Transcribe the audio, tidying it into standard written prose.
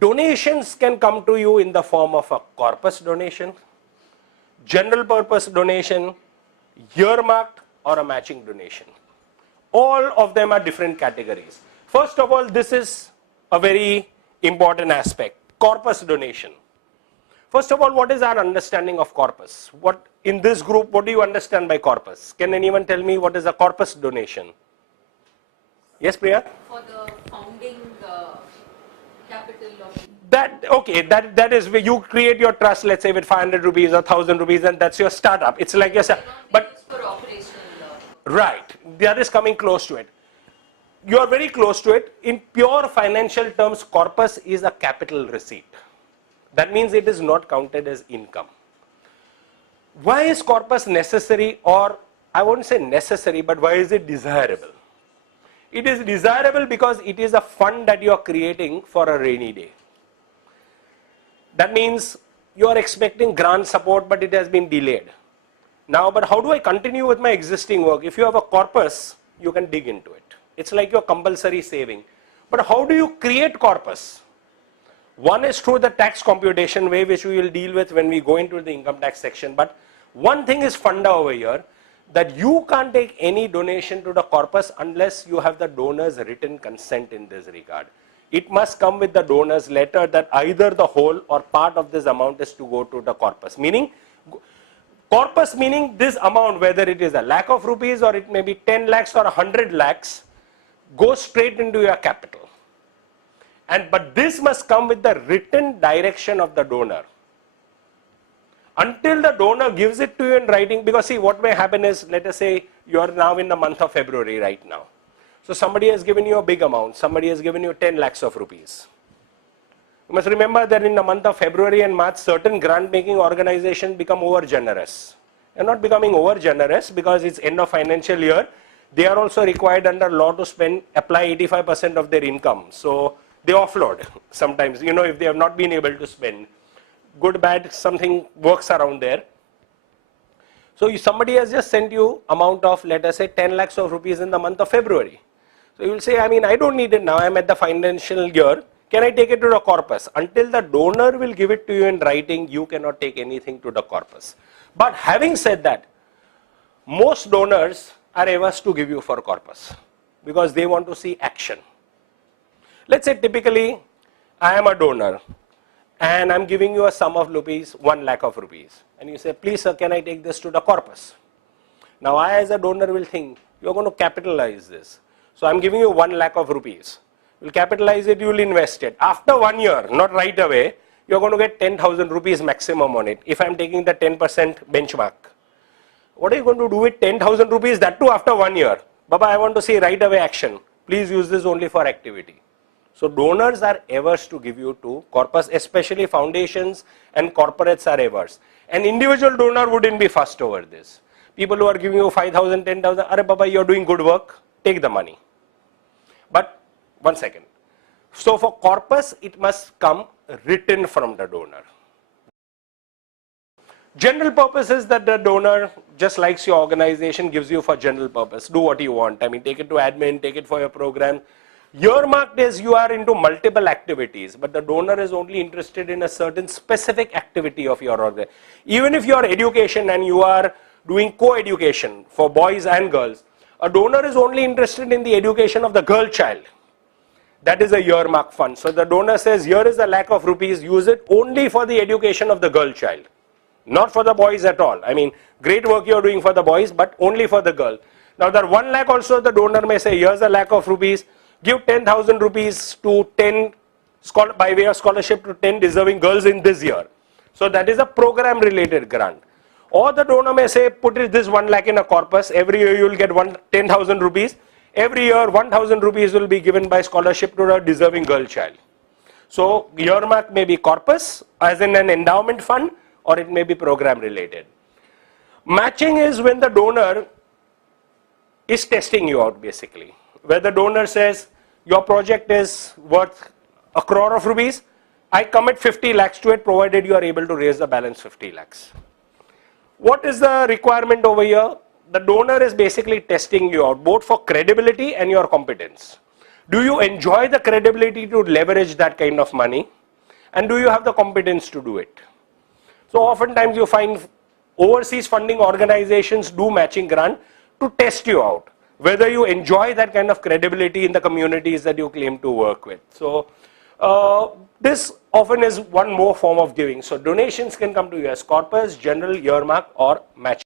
Donations can come to you in the form of a corpus donation, general purpose donation, earmarked, or a matching donation. All of them are different categories. First of all, this is a very important aspect, corpus donation. First of all, what is our understanding of corpus? What in this group, what do you understand by corpus? Can anyone tell me what is a corpus donation? Yes, Priya? For the founding capital of... That is where you create your trust, let's say with 500 rupees or 1000 rupees, and that's your startup. It's like your but for operational. Right, that is coming close to it. You are very close to it. In pure financial terms, corpus is a capital receipt. That means it is not counted as income. Why is corpus necessary, or I won't say necessary, but why is it desirable? It is desirable because it is a fund that you are creating for a rainy day. That means you are expecting grant support, but it has been delayed. Now, but how do I continue with my existing work? If you have a corpus, you can dig into it. It's like your compulsory saving. But how do you create corpus? One is through the tax computation way, which we will deal with when we go into the income tax section. But one thing is funda over here, that you can't take any donation to the corpus unless you have the donor's written consent in this regard. It must come with the donor's letter that either the whole or part of this amount is to go to the corpus. Meaning, corpus meaning this amount, whether it is a lakh of rupees or it may be 10 lakhs or 100 lakhs, goes straight into your capital. But this must come with the written direction of the donor. Until the donor gives it to you in writing, because see what may happen is, let us say you are now in the month of February right now. So somebody has given you a big amount, somebody has given you 10 lakhs of rupees. You must remember that in the month of February and March, certain grant making organizations become over generous. They are not becoming over generous because it's end of financial year. They are also required under law to apply 85% of their income. So they offload sometimes, if they have not been able to spend. Good, bad, something works around there. So somebody has just sent you amount of, let us say, 10 lakhs of rupees in the month of February. So you will say, I don't need it now, I'm at the financial year. Can I take it to the corpus? Until the donor will give it to you in writing, you cannot take anything to the corpus. But having said that, most donors are averse to give you for corpus because they want to see action. Let's say typically, I am a donor and I'm giving you a sum of rupees, 1 lakh of rupees. And you say, please sir, can I take this to the corpus? Now I as a donor will think, you're going to capitalize this. So I'm giving you 1 lakh of rupees. You'll capitalize it, you will invest it. After 1 year, not right away, you're going to get 10,000 rupees maximum on it if I'm taking the 10% benchmark. What are you going to do with 10,000 rupees? That too after 1 year. Baba, I want to see right away action. Please use this only for activity. So donors are averse to give you to corpus, especially foundations and corporates are averse. An individual donor wouldn't be fussed over this. People who are giving you 5,000, 10,000, Arey Baba, you're doing good work, take the money. But one second. So for corpus, it must come written from the donor. General purpose is that the donor just likes your organization, gives you for general purpose. Do what you want. Take it to admin, take it for your program. Earmarked is you are into multiple activities, but the donor is only interested in a certain specific activity of your organization. Even if you are education and you are doing co-education for boys and girls, a donor is only interested in the education of the girl child. That is a earmark fund. So the donor says, here is a lakh of rupees, use it only for the education of the girl child. Not for the boys at all. Great work you are doing for the boys, but only for the girl. Now that 1 lakh also the donor may say, here's a lakh of rupees, give 10,000 rupees to 10, by way of scholarship to 10 deserving girls in this year. So that is a program related grant. Or the donor may say, put this 1 lakh in a corpus, every year you will get 10,000 rupees. Every year 1,000 rupees will be given by scholarship to a deserving girl child. So earmark may be corpus as in an endowment fund, or it may be program related. Matching is when the donor is testing you out basically. Where the donor says, your project is worth 1 crore of rupees, I commit 50 lakhs to it provided you are able to raise the balance 50 lakhs. What is the requirement over here? The donor is basically testing you out both for credibility and your competence. Do you enjoy the credibility to leverage that kind of money? and do you have the competence to do it? So oftentimes you find overseas funding organizations do matching grant to test you out, whether you enjoy that kind of credibility in the communities that you claim to work with. So this often is one more form of giving. So donations can come to you as corpus, general, earmark, or matching.